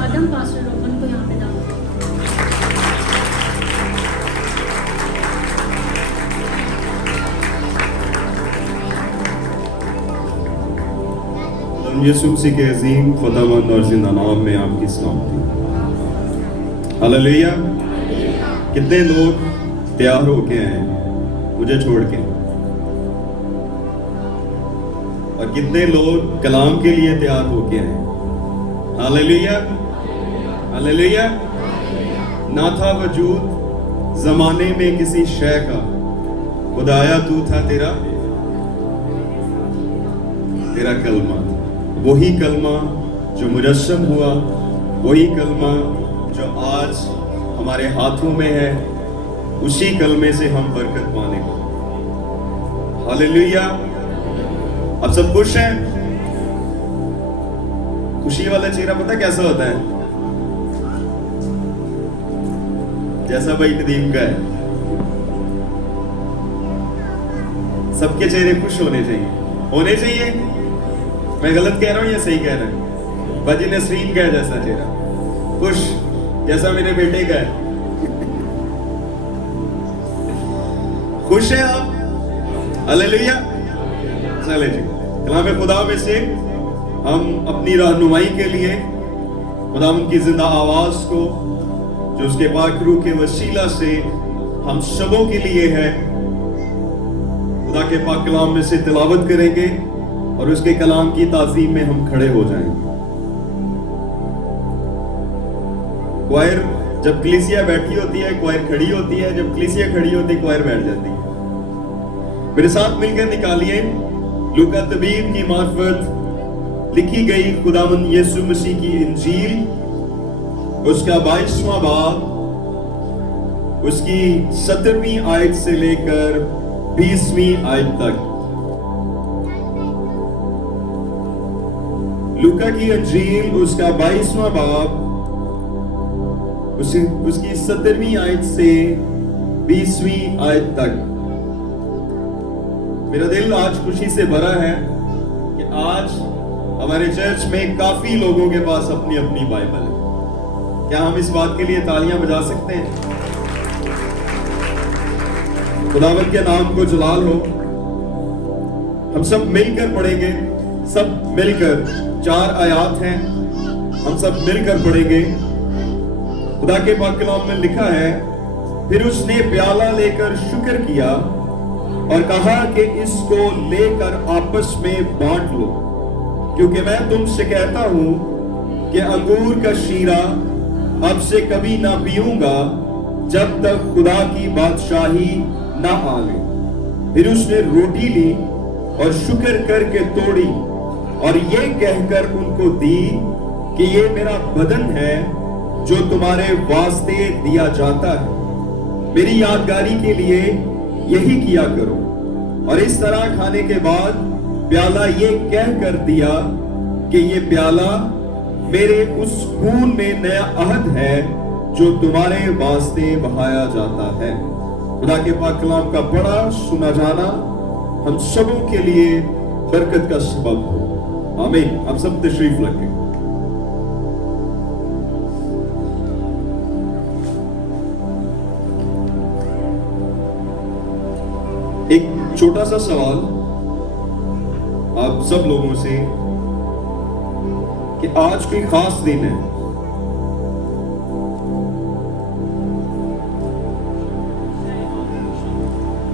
आदम pastor Rohan को यहाँ पे दावत करता हूँ। यीशु मसीह के अजीम खुदावंद और जिंदा नाम में आपकी सलामती। हालेलुया। कितने लोग तैयार होके आए मुझे छोड़ के, और कितने लोग कलाम के लिए तैयार होके आए। Hallelujah hallelujah. ना था वजूद जमाने में किसी शय का, खुदाया तू था तेरा कलमा। वही कलमा जो मुजस्सम हुआ, वही कलमा जो आज हमारे हाथों में है, उसी कलमे से हम बरकत पाने को। हालेलुया। अब सब खुश हैं? खुशी वाला चेहरा पता कैसा होता है? जैसा भाई नदीम का है। सबके चेहरे खुश होने चाहिए। मैं गलत कह रहा हूं या सही कह रहा हूं? बाजी नसरीन का है जैसा चेहरा, खुश जैसा मेरे बेटे का है। खुश है आप? हालेलुया। चले जी, कलाम खुदा में से हम अपनी रहनुमाई के लिए खुदावंद की जिंदा आवाज को, जो उसके पाक रूह के वसीला से हम सबों के लिए है, खुदा के पाक कलाम में से तिलावत करेंगे और उसके कलाम की ताज़ीम में हम खड़े हो जाएंगे। क्वायर जब कलीसिया बैठी होती है, क्वायर खड़ी होती है। जब कलीसिया खड़ी होती है, क्वायर बैठ जाती है। मेरे साथ मिलकर निकालिए लूका तबीब की मार्फत लिखी गई खुदावंद यीशु मसीह की इंजील, उसका 22वां बाब, उसकी 17वीं आयत से लेकर 20वीं आयत तक। लूका की इंजील उसका 22वां बाब, उसकी 17वीं आयत से 20वीं आयत तक। मेरा दिल आज खुशी से भरा है कि आज हमारे चर्च में काफी लोगों के पास अपनी अपनी बाइबल है। क्या हम इस बात के लिए तालियां बजा सकते हैं? खुदावंद के नाम को जलाल हो। हम सब मिलकर पढ़ेंगे, सब मिलकर 4 आयात हैं, हम सब मिलकर पढ़ेंगे। खुदा के पाक कलाम में लिखा है, फिर उसने प्याला लेकर शुक्र किया और कहा कि इसको लेकर आपस में बांट लो, क्योंकि मैं तुमसे कहता हूं कि अंगूर का शीरा अब से कभी ना पीऊंगा जब तक खुदा की बादशाही ना आ ले। फिर उसने रोटी ली और शुक्र करके तोड़ी और ये कहकर उनको दी कि ये मेरा बदन है जो तुम्हारे वास्ते दिया जाता है, मेरी यादगारी के लिए यही किया करो। और इस तरह खाने के बाद प्याला ये कह कर दिया कि ये प्याला मेरे उस खून में नया अहद है जो तुम्हारे वास्ते बहाया जाता है। खुदा के पाक कलाम का पढ़ा सुना जाना हम सबों के लिए बरकत का सबब हो। आमीन। आप सब तशरीफ रखें। एक छोटा सा सवाल आप सब लोगों से कि आज कोई खास दिन है,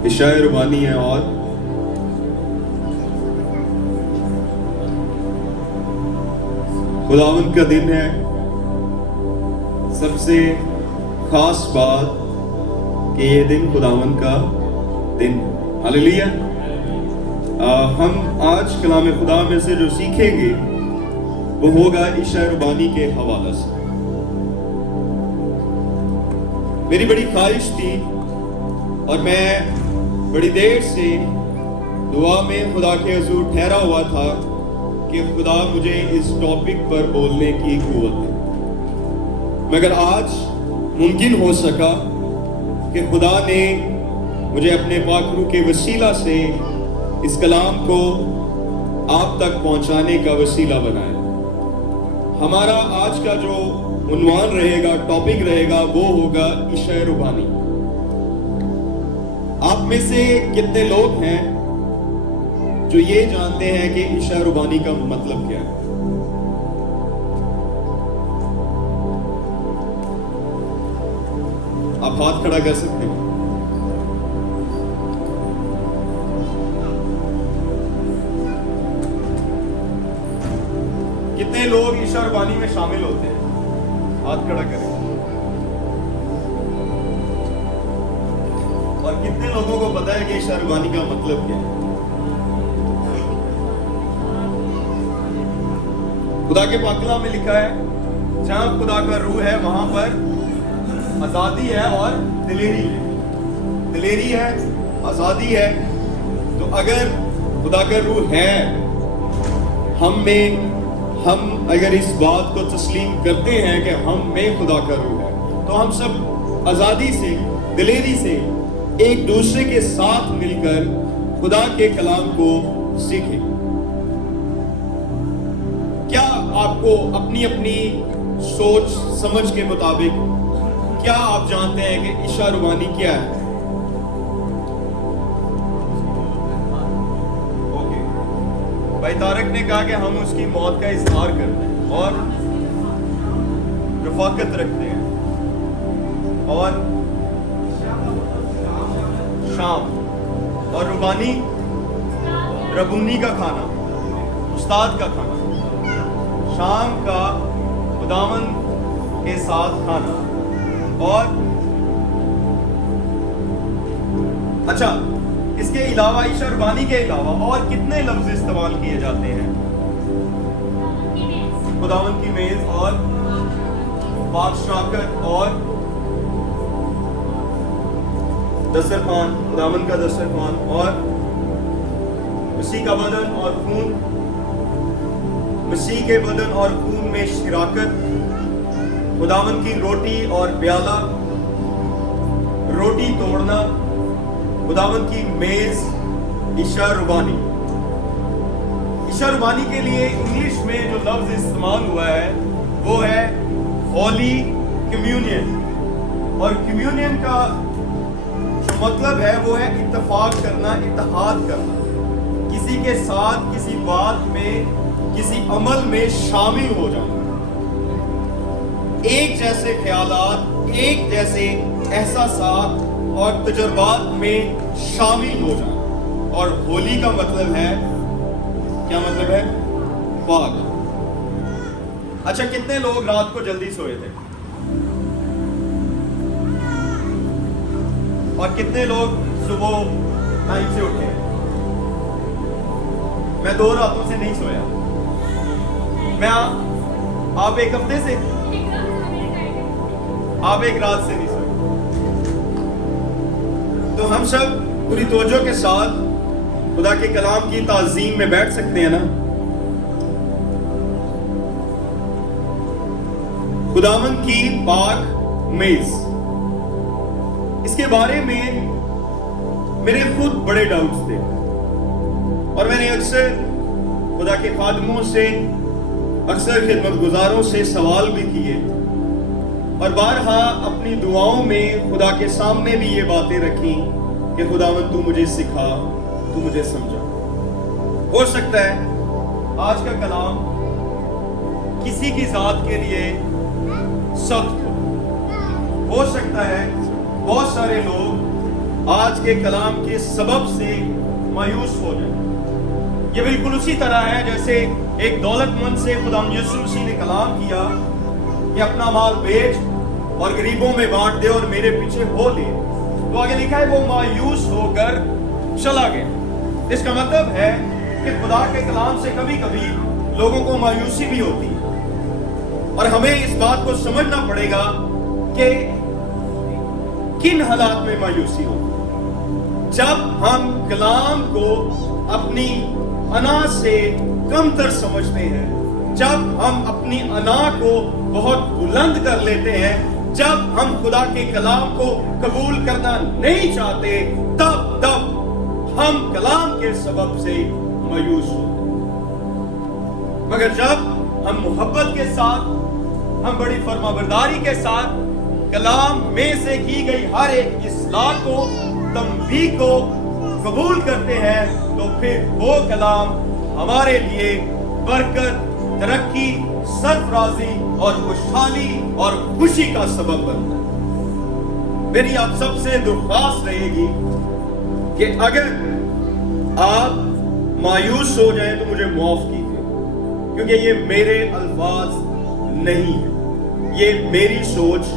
इशाए रुबानी है और खुदावंद का दिन है। सबसे खास बात कि ये दिन खुदावंद का दिन। हालेलुया। हम आज कलाम खुदा में से जो सीखेंगे वो होगा इशाए रुबानी के हवाले से। मेरी बड़ी ख्वाहिश थी और मैं बड़ी देर से दुआ में खुदा के हुजूर ठहरा हुआ था कि खुदा मुझे इस टॉपिक पर बोलने की कुव्वत दे, मगर आज मुमकिन हो सका कि खुदा ने मुझे अपने पाक रूह के वसीला से इस कलाम को आप तक पहुंचाने का वसीला बनाया। ہمارا آج کا جو عنوان رہے گا، ٹاپک رہے گا، وہ ہوگا عشاء ربانی۔ آپ میں سے کتنے لوگ ہیں جو یہ جانتے ہیں کہ عشاء ربانی کا مطلب کیا ہے؟ آپ ہاتھ کھڑا کر سکتے ہیں۔ کتنے لوگ عشاء ربانی میں شامل ہوتے ہیں؟ ہاتھ کھڑا کریں۔ اور کتنے لوگوں کو پتا ہے کہ عشاء ربانی کا مطلب کیا ہے؟ خدا کے پاک کلام میں لکھا ہے جہاں خدا کا روح ہے وہاں پر آزادی ہے اور دلیری ہے۔ دلیری ہے، آزادی ہے۔ تو اگر خدا کا روح ہے ہم میں، ہم اگر اس بات کو تسلیم کرتے ہیں کہ ہم میں خدا کا روح ہے، تو ہم سب آزادی سے، دلیری سے ایک دوسرے کے ساتھ مل کر خدا کے کلام کو سیکھیں۔ کیا آپ کو اپنی اپنی سوچ سمجھ کے مطابق کیا آپ جانتے ہیں کہ عشاء ربانی کیا ہے؟ بھائی طارق نے کہا کہ ہم اس کی موت کا اظہار کرتے ہیں اور رفاقت رکھتے ہیں، اور شام اور ربونی کا کھانا، استاد کا کھانا، شام کا خداوند کے ساتھ کھانا۔ اور اچھا، اس کے علاوہ عشاء ربانی کے علاوہ اور کتنے لفظ استعمال کیے جاتے ہیں؟ خداوند کی میز اور پاک شراکت اور دسترخوان، خداوند کا دسترخوان، اور مسیح کا بدن اور خون، مسیح کے بدن اور خون میں شراکت، خداوند کی روٹی اور پیالہ، روٹی توڑنا، خداوند کی میز، عشاء ربانی۔ عشاء ربانی کے لیے انگلش میں جو لفظ استعمال ہوا ہے وہ ہے ہولی کمیونین، اور کمیونین کا جو مطلب ہے وہ ہے اتفاق کرنا، اتحاد کرنا، کسی کے ساتھ کسی بات میں، کسی عمل میں شامل ہو جانا، ایک جیسے خیالات، ایک جیسے احساسات اور تجربات میں شامل ہو جانا۔ اور ہولی کا مطلب ہے، کیا مطلب ہے؟ پاک۔ اچھا، کتنے لوگ رات کو جلدی سوئے تھے؟ اور کتنے لوگ صبح ٹائم سے اٹھے؟ میں 2 راتوں سے نہیں سویا۔ آپ ایک ہفتے سے، آپ ایک رات سے نہیں سوئے۔ تو ہم سب پوری توجہ کے ساتھ خدا کے کلام کی تعظیم میں بیٹھ سکتے ہیں نا؟ خداوند کی پاک میز، اس کے بارے میں میرے خود بڑے ڈاؤٹس تھے، اور میں نے اکثر خدا کے خادموں سے، اکثر خدمت گزاروں سے سوال بھی کیے، اور بارہا اپنی دعاؤں میں خدا کے سامنے بھی یہ باتیں رکھیں کہ خداوند تو مجھے سکھا، تو مجھے سمجھا۔ ہو سکتا ہے آج کا کلام کسی کی ذات کے لیے سخت ہو سکتا ہے بہت سارے لوگ آج کے کلام کے سبب سے مایوس ہو جائیں۔ یہ بالکل اسی طرح ہے جیسے ایک دولت مند سے خدا یسوع مسیح نے کلام کیا کہ اپنا مال بیچ اور غریبوں میں بانٹ دے اور میرے پیچھے ہو لے، تو آگے لکھا ہے وہ مایوس ہو کر چلا گیا۔ اس کا مطلب ہے کہ خدا کے کلام سے کبھی کبھی لوگوں کو مایوسی بھی ہوتی ہے، اور ہمیں اس بات کو سمجھنا پڑے گا کہ کن حالات میں مایوسی ہو۔ جب ہم کلام کو اپنی انا سے کم تر سمجھتے ہیں، جب ہم اپنی انا کو بہت بلند کر لیتے ہیں، جب ہم خدا کے کلام کو قبول کرنا نہیں چاہتے، تب ہم کلام کے سبب سے مایوس ہوتے ہیں۔ مگر جب ہم محبت کے ساتھ، ہم بڑی فرمانبرداری کے ساتھ کلام میں سے کی گئی ہر ایک اصلاح کو، تنبیہ کو قبول کرتے ہیں، تو پھر وہ کلام ہمارے لیے برکت، ترقی، سرفرازی اور خوشحالی اور خوشی کا سبب بنتا ہے۔ میری آپ سب سے درخواست رہے گی کہ اگر آپ مایوس ہو جائیں تو مجھے معاف کیجیے، کیونکہ یہ میرے الفاظ نہیں ہیں، یہ میری سوچ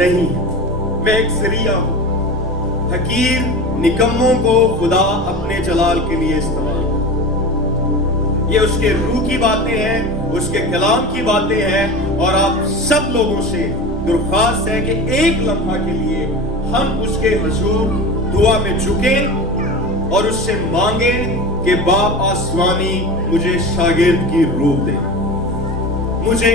نہیں ہے، میں ایک ذریعہ ہوں۔ حقیر نکموں کو خدا اپنے جلال کے لیے استعمال کرتا ہے۔ یہ اس کے روح کی باتیں ہیں، اس کے کلام کی باتیں ہیں، اور آپ سب لوگوں سے درخواست ہے کہ ایک لمحہ کے لیے ہم اس کے حضور دعا میں جھکیں اور اس سے مانگیں کہ باپ آسمانی مجھے شاگرد کی روح دے، مجھے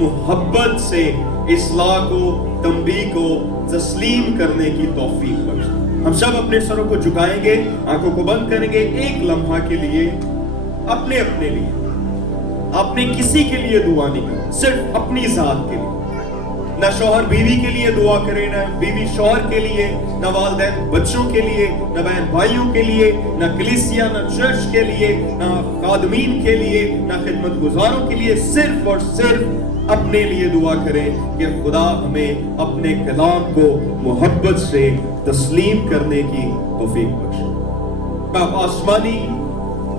محبت سے اصلاح کو، تنبیہ کو تسلیم کرنے کی توفیق بخش۔ ہم سب اپنے سروں کو جھکائیں گے، آنکھوں کو بند کریں گے ایک لمحہ کے لیے، اپنے لیے، اپنے کسی کے لیے دعا نہیں کریں، صرف اپنی ذات کے لیے۔ نہ شوہر بیوی کے لیے دعا کرے، نہ بیوی شوہر کے لیے، نہ والدین بچوں کے لیے، نہ بہن بھائیوں کے لیے، نہ کلیسیا، نہ چرچ کے لیے، نہ خادمین کے لیے، نہ خدمت گزاروں کے لیے، صرف اور صرف اپنے لیے دعا کریں کہ خدا ہمیں اپنے کلام کو محبت سے تسلیم کرنے کی توفیق بخشے۔ باپ آسمانی،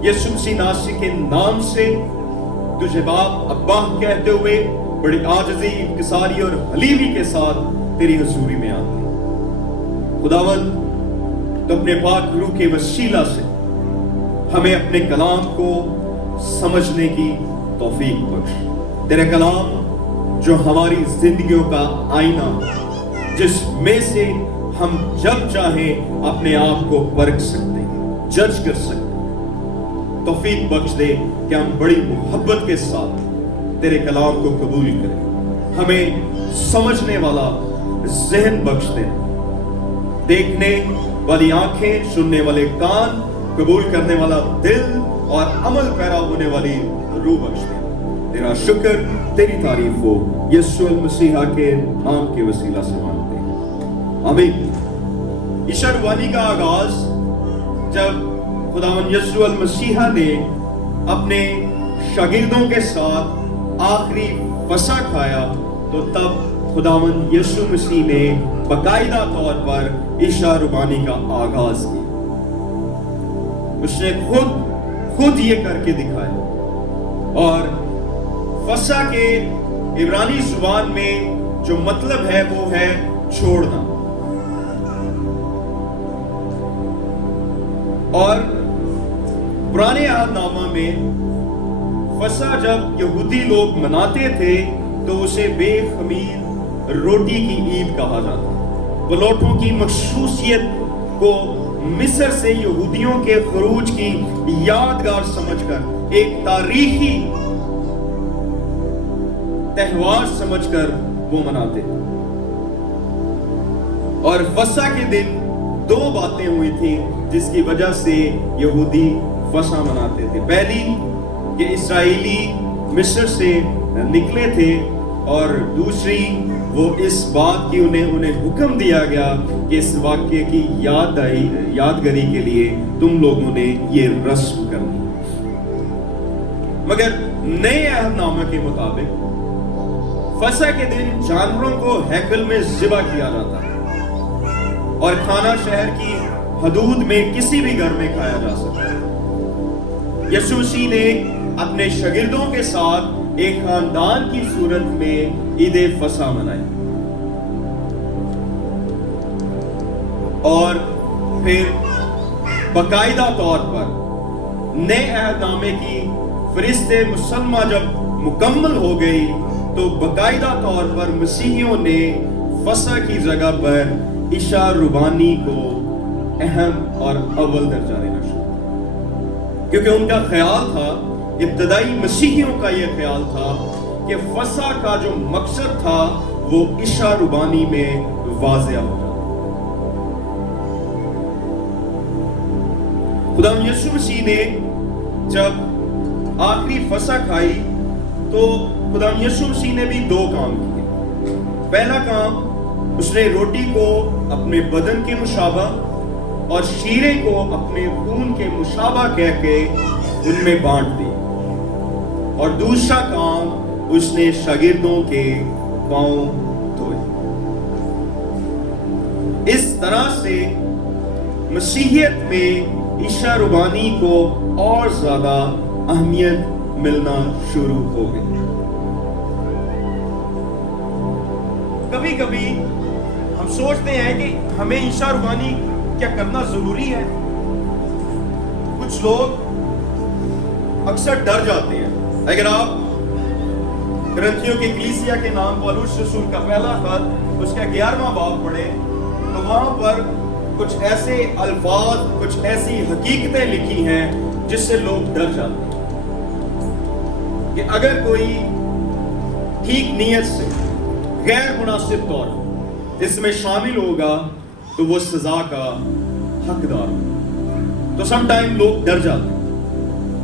یسوع مسیح ناصری کے نام سے تجھے باپ ابا کہتے ہوئے بڑی عاجزی، انکساری اور حلیمی کے ساتھ تیری حضوری میں آتے ہیں۔ خداوند تو اپنے پاک روح کے وسیلہ سے ہمیں اپنے کلام کو سمجھنے کی توفیق بخش۔ تیرے کلام جو ہماری زندگیوں کا آئینہ، جس میں سے ہم جب چاہیں اپنے آپ کو پرکھ سکتے ہیں، جج کر سکتے ہیں، توفیق بخش دے کہ ہم بڑی محبت کے ساتھ تیرے کلام کو قبول کریں۔ ہمیں سمجھنے والا ذہن بخش دے، دیکھنے والی آنکھیں، سننے والے کان، قبول کرنے والا دل اور عمل پیرا ہونے والی روح بخش دے۔ تیرا شکر، تیری تعریف ہو، یسوع المسیح کے نام کے وسیلہ سے مانگتے ہیں، آمین۔ عشاء روحانی کا آغاز جب خداوند یسوع المسیح نے اپنے شاگردوں کے ساتھ آخری فسح کھایا، تو تب خداوند یسوع مسیح نے باقاعدہ طور پر عشاء روحانی کا آغاز کیا۔ اس نے خود یہ کر کے دکھایا، اور فسح کے عبرانی زبان میں جو مطلب ہے وہ ہے چھوڑنا۔ اور پرانے عہد نامہ میں فسح جب یہودی لوگ مناتے تھے تو اسے بے خمیر روٹی کی عید کہا جاتا۔ بلوٹوں کی مخصوصیت کو مصر سے یہودیوں کے خروج کی یادگار سمجھ کر، ایک تاریخی تہوار سمجھ کر وہ مناتے تھے۔ اور فسح کے دن دو باتیں ہوئی تھیں جس کی وجہ سے یہودی فسح مناتے تھے۔ پہلی کہ اسرائیلی مصر سے نکلے تھے، اور دوسری وہ اس بات کی انہیں حکم دیا گیا کہ اس واقعے کی یادگاری کے لیے تم لوگوں نے یہ رسم کرنی۔ مگر نئے عہد نامہ کے مطابق فسح کے دن جانوروں کو ہیکل میں ذبح کیا جاتا ہے، اور کھانا شہر کی حدود میں کسی بھی گھر میں کھایا جا سکتا ہے۔ یسوع مسیح نے اپنے شاگردوں کے ساتھ ایک خاندان کی صورت میں عید فسح منائی، اور پھر باقاعدہ طور پر نئے عہد نامے کی فہرست مسلمہ جب مکمل ہو گئی تو باقاعدہ طور پر مسیحیوں نے فسح کی جگہ پر عشاء روحانی کو اہم اور اول درجہ دینا شروع، کیونکہ ان کا خیال تھا، ابتدائی مسیحیوں کا یہ خیال تھا کہ فسح کا جو مقصد تھا وہ عشاء روحانی میں واضح ہو جاتا۔ خدا یسوع مسیح نے جب آخری فسح کھائی تو खुदा यीशु मसीह ने भी दो काम किए। पहला काम, उसने रोटी को अपने बदन के मुशाबा और शीरे को अपने खून के मुशाबा कह के उनमें बांट दी। और दूसरा काम, उसने शागिर्दों के पांव धोए। इस तरह से मसीहियत में ईशा रुबानी को और ज्यादा अहमियत मिलना शुरू हो गई। कभी कभी हम सोचते हैं कि हमें ईशा रुबानी क्या करना जरूरी है। कुछ लोग अक्सर डर जाते हैं। अगर आप करंथियों के कलीसिया के नाम पौलुस रसूल का पहला खत उसका 11वां बाब पढ़े तो वहां पर कुछ ऐसे अल्फाज, कुछ ऐसी हकीकतें लिखी हैं जिससे लोग डर जाते हैं कि अगर कोई ठीक नीयत से गैर मुनासिब तौर इसमें शामिल होगा तो वो सजा का हकदार होगा। तो सम टाइम लोग डर जाते हैं,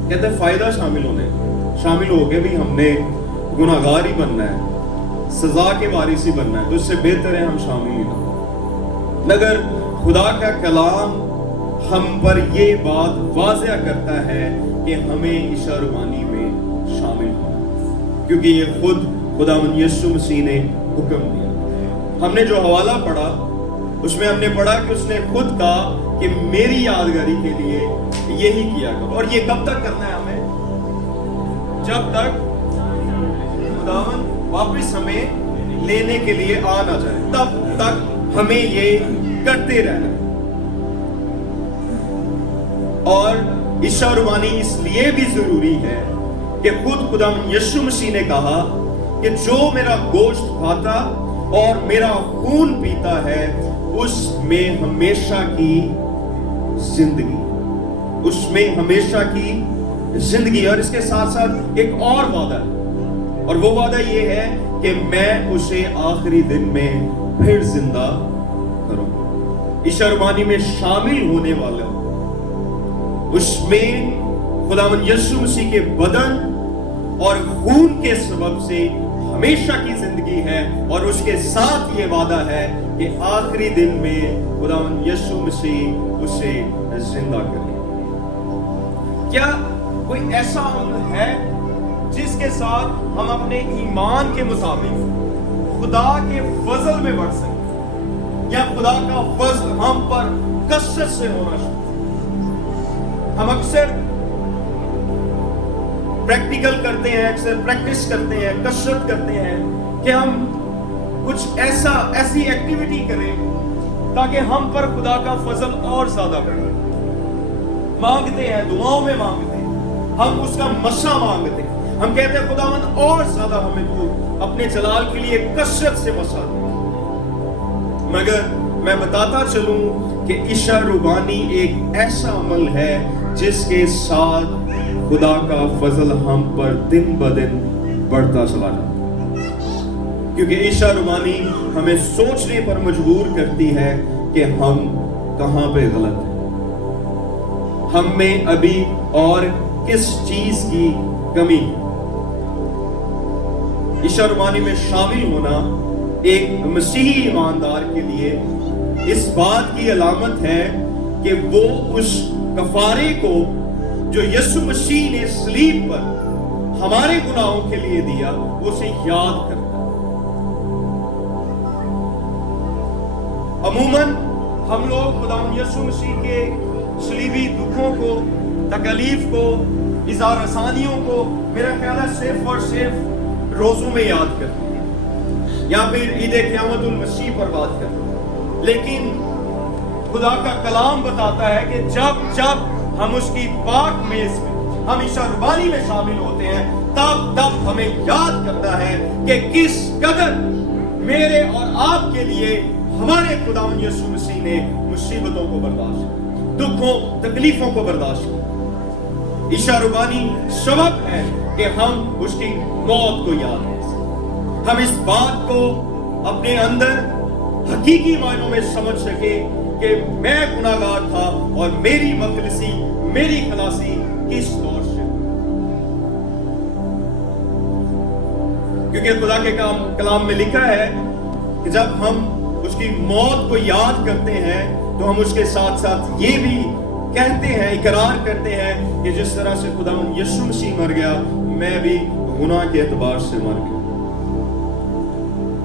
कहते हैं फायदा शामिल हो के भी हमने गुनाहगार ही बनना है, सजा के वारिस ही बनना है, तो इससे बेहतर है हम शामिल ही ना हो। मगर खुदा का कलाम हम पर ये बात वाज़िया करता है कि हमें ईशा रुबानी में शामिल होना, क्योंकि ये खुद खुदावंद यीशु मसीह ने हुक्म दिया। हमने जो हवाला पढ़ा उसमें हमने पढ़ा कि उसने खुद कहा कि मेरी यादगारी के लिए यही किया करो। और ये कब तक करना है हमें? जब तक खुदावंद वापस हमें लेने के लिए आ ना जाए, तब तक हमें ये करते रहना। और ईशा रुबानी इसलिए भी जरूरी है कि खुद खुदावंद यीशु मसीह ने कहा कि जो मेरा गोश्त खाता और मेरा खून पीता है उसमें हमेशा की जिंदगी, उसमें हमेशा की जिंदगी। और इसके साथ साथ एक और वादा है, और वो वादा ये है कि मैं उसे आखिरी दिन में फिर जिंदा करूंगा। ईशा रुबानी में शामिल होने वाले उसमें खुदावंद यीशु मसीह के बदन और खून के सबब से हमेशा की जिंदगी है। और उसके साथ ये वादा है कि आखिरी दिन में खुदावंद यीशु मसीह उसे जिंदा करेगा। क्या कोई ऐसा अमल है जिसके साथ हम अपने ईमान के मुताबिक खुदा के फजल में बढ़ सकें, या खुदा का फजल हम पर कसरत से होना चाहिए? हम अक्सर प्रैक्टिकल करते हैं, अक्सर प्रैक्टिस करते हैं, कसरत करते हैं कि हम कुछ ऐसी एक्टिविटी करें ताकि हम पर खुदा का फजल और ज्यादा बढ़े। मांगते हैं, दुआओं में मांगते हैं, हम उसका मसा मांगते हैं, हम कहते हैं खुदावंद और ज्यादा हमें तू अपने जलाल के लिए कसरत से मसा दे। मगर मैं बताता चलूं कि ईशा रुबानी एक ऐसा अमल है जिसके साथ खुदा का फजल हम पर दिन ब दिन बढ़ता चला जाता है। क्योंकि ईशा रुबानी हमें सोचने पर मजबूर करती है कि हम कहां पे गलत हैं, हम में अभी और किस चीज की कमी है। ईशा रुबानी में शामिल होना एक मसीही ईमानदार के लिए इस बात की अलामत है कि वो उस कफारे को जो यीशु मसीह ने सलीब पर हमारे गुनाहों के लिए दिया, वो उसे याद करता है। अमूमन हम लोग खुदावंद यीशु मसीह के सलीबी दुखों को, तकलीफ को, इज़हार आसानियों को मेरा ख्याल है सिर्फ और सिर्फ रोजों में याद करते हैं या फिर ईद क़यामतुल मसीह पर बात करते हैं। लेकिन खुदा का कलाम बताता है कि जब जब हम उसकी पाक मेज में, हम ईशा रुबानी में शामिल होते हैं, तब तब हमें याद करता है कि किस कदर मेरे और आपके लिए हमारे खुदावंद यीशु मसीह ने मुसीबतों को बर्दाश्त किया, दुखों तकलीफों को बर्दाश्त किया। ईशा रुबानी सबब है कि हम उसकी मौत को याद करें, हम इस बात को अपने अंदर हकीकी मायनों में समझ सके कि मैं गुनाहगार था और मेरी मखलसी, मेरी खलासी किस दौर से। क्योंकि खुदा के कलाम में लिखा है कि जब हम उसकी मौत को याद करते हैं तो हम उसके साथ साथ ये भी कहते हैं, इकरार करते हैं कि जिस तरह से खुदा यीशु मसीह मर गया, मैं भी गुनाह के एतबार से मर गया।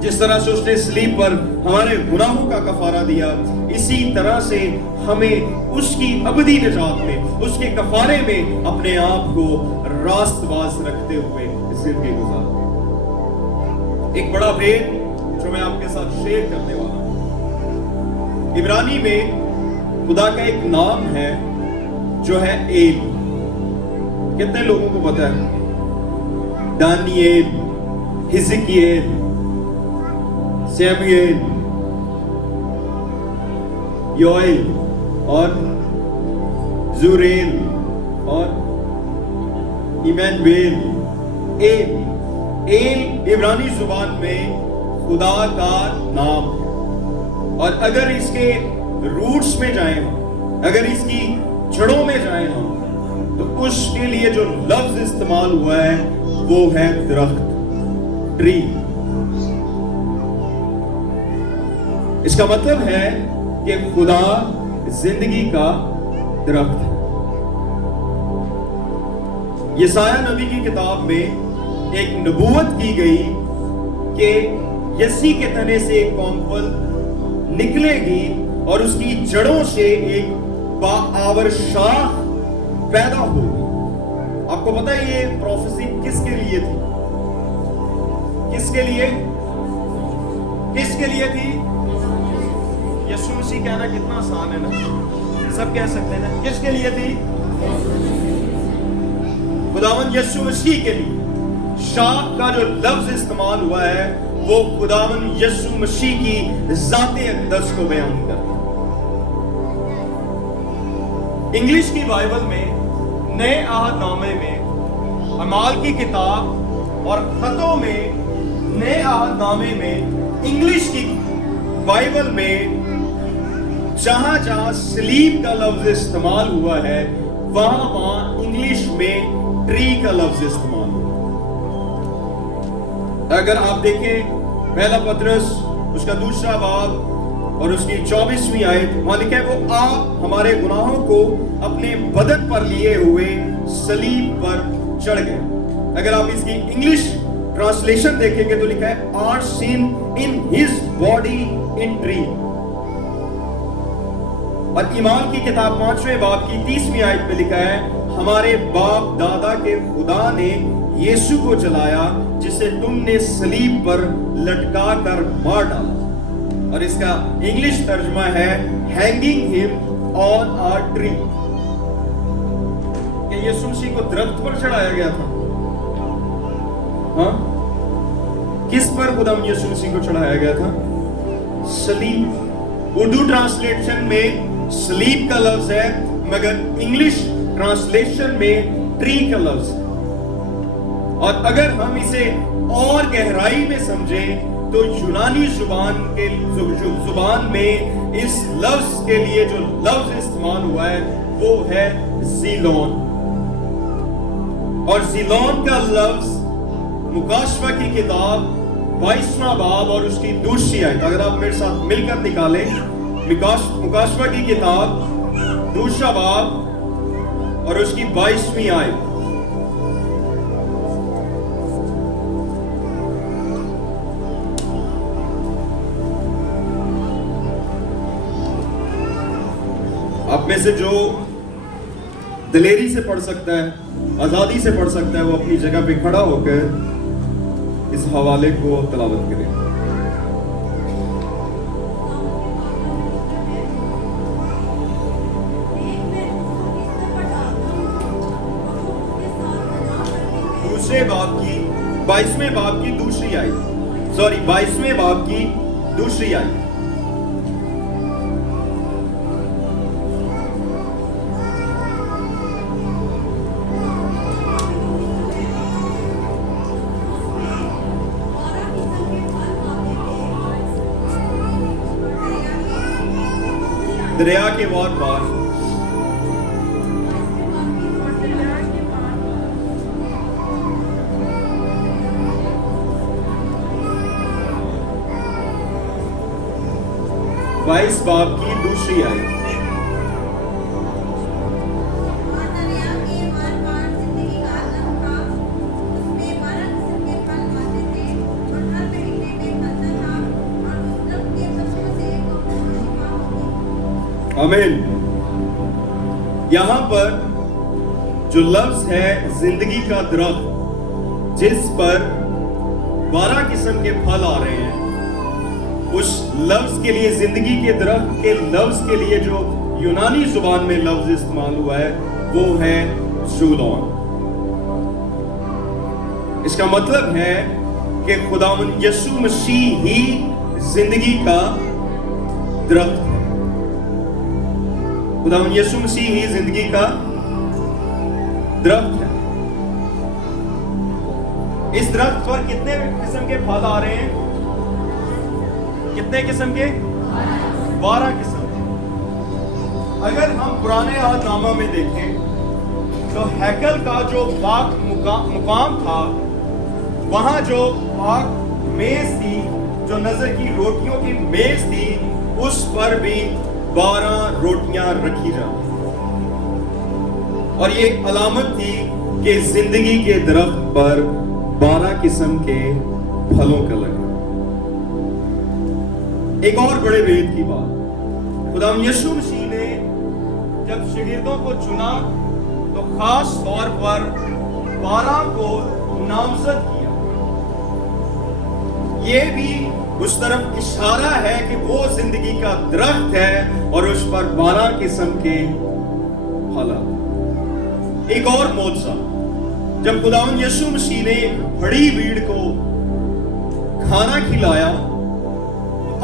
जिस तरह से उसने सलीब पर हमारे गुनाहों का कफारा दिया, इसी तरह से हमें उसकी अबदी निजात में, उसके कफारे में अपने आप को रास्तबाज रखते हुए जिंदगी गुजारते। एक बड़ा भेद जो मैं आपके साथ शेयर करने वाला हूं। इब्रानी में खुदा का एक नाम है जो है एल। कितने लोगों को पता है? दानिएल, हिजकियेल, सैमुएल, योएल और जुरेल और इमैनुएल। एल इब्रानी जुबान में खुदा का नाम है। और अगर इसके रूट्स में जाएं हम, अगर इसकी जड़ों में जाएं हम, तो उसके लिए जो लफ्ज इस्तेमाल हुआ है वो है दरख्त, ट्री। इसका मतलब है कि खुदा जिंदगी का दरख्त है। यसाया नबी की किताब में एक नबूवत की गई कि यसी के तने से एक कौम फल निकलेगी और उसकी जड़ों से एक बाआवर शाख पैदा होगी। आपको पता है ये प्रोफेसी किसके लिए थी? किसके लिए? किसके लिए थी? यीशु मसीह कहना कितना आसान है ना, सब कह सकते हैं ना। किसके लिए थी? खुदावंद यीशु मसीह के लिए। शाख का जो लफ्ज इस्तेमाल हुआ है वो खुदावंद यीशु मसीह की ज़ाते अक़दस को बयान करता है। इंग्लिश की बाइबल में, नए अहदनामे में, अमाल की किताब और खतों में, नए अहदनामे में, इंग्लिश की बाइबल में जहां जहां सलीब का लफ्ज इस्तेमाल हुआ है वहां वहां इंग्लिश में ट्री का लफ्ज इस्तेमाल हुआ। अगर आप देखें पहला पतरस उसका दूसरा बाब और उसकी 24वीं आयत, वहां लिखा है वो आप हमारे गुनाहों को अपने बदन पर लिए हुए सलीब पर चढ़ गए। अगर आप इसकी इंग्लिश ट्रांसलेशन देखेंगे तो लिखा है our sin in his body in tree. और ईमान की किताब 5वें बाब की 30वीं आयत में लिखा है हमारे बाप दादा के खुदा ने यीशु को जलाया जिसे तुमने सलीब पर लटका कर मार डाला। और इसका इंग्लिश तर्जुमा है hanging him on a tree. कि यीशु मसीह को दरख्त पर चढ़ाया गया था। हाँ, किस पर खुदा यीशु मसीह को चढ़ाया गया था? सलीब। उर्दू ट्रांसलेशन में सलीब का लफ्ज है मगर इंग्लिश ट्रांसलेशन में ट्री का लफ्ज है। और अगर हम इसे और गहराई में समझें तो यूनानी जुबान में इस लफ्ज के लिए जो लफ्ज इस्तेमाल हुआ है वो है ज़ीलोन। और ज़ीलोन का लफ्ज मुकाशवा की किताब 22वां बाब और उसकी दूसरी आयत, अगर आप मेरे साथ मिलकर निकालें, मुकाशवा की किताब दूसरा बाब और उसकी 22वीं आयत। आप में से जो दिलेरी से पढ़ सकता है, आजादी से पढ़ सकता है, वो अपनी जगह पे खड़ा होकर इस हवाले को तलावत करें। दूसरे बाब की 22वें बाब की दूसरी आयत, 22वें बाब की दूसरी आयत। दरिया के वार पार 22 बाब की दूसरी आयत। दरिया के हर पार जिंदगी का आलम था, उसमें 12 किस्म के फल आते थे और हर महीने में फलता था, और उस दरख्त के पत्तों से लोगों को शिफा होती। आमीन। यहां पर जो लफ्ज है जिंदगी का दरख्त, जिस पर 12 किस्म के फल आ रहे हैं, उस लफ्ज के लिए, जिंदगी के दरख्त के लफ्ज के लिए जो यूनानी जुबान में लफ्ज इस्तेमाल हुआ है वो है ज़ूलोन। इसका मतलब है कि खुदावंद यीशु मसीह ही जिंदगी का दरख्त है। खुदावंद यीशु मसीह ही जिंदगी का दरख्त है। इस दरख्त पर कितने किस्म के फल आ रहे हैं? कितने किस्म के? 12 किस्म के। अगर हम पुराने अहदनामा में देखें तो हैकल का जो पाक मुकाम था, वहां जो पाक मेज थी, जो नजर की रोटियों की मेज थी, उस पर भी 12 रोटियां रखी जाती, और ये अलामत थी कि जिंदगी के दरख्त पर 12 किस्म के फलों का लगा। एक और बड़े भेद की बात, खुदावंद यीशु मसीह ने जब शागिर्दों को चुना तो खास तौर पर 12 को नामजद किया। ये भी उस तरफ इशारा है कि वो जिंदगी का दरख्त है और उस पर 12 किस्म के फल। एक और मौजज़ा, जब खुदावंद यीशु मसीह ने बड़ी भीड़ को खाना खिलाया,